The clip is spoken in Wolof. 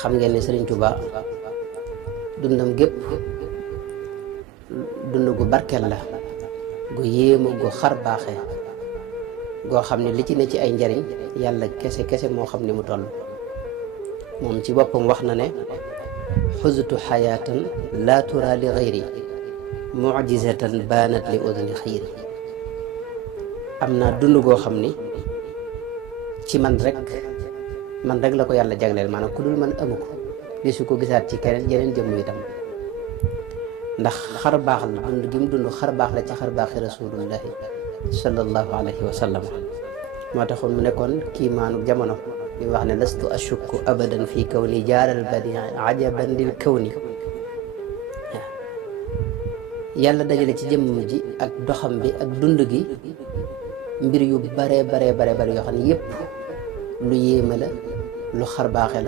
xam ngeen ne Sëriñ Tuuba dundam gépp dund gu barkeel la gu yéemu gu xar baaxe goo xam ne li ci ne ci ay njariñ yàlla kese kese moo xam ni mu toll. moom ci boppam wax na ne xuzutu xayaatan laa tura li gayri mujizatan baanat li udni xayri. am naa dund goo xam ni ci man rek la ko yàlla jagleel, maanaam ku dul man amu ko di su ko gisaat ci keneen yeneen jëmm itam, ndax xar baax la dund gi mu dund xar baax la ci xar baaxi rasulullahi sallallahu alayhi wa sallam. moo taxoon mu nekkoon kiimaanu jamono bi wax ne lastu ashukku abadan fi kawni jaaral badi ajaban lil kawni. yàlla dajale ci jëmm ji ak doxam bi ak dund gi mbir yu bare yoo xam ne yépp lu yéeme la, lu xar baaxe la.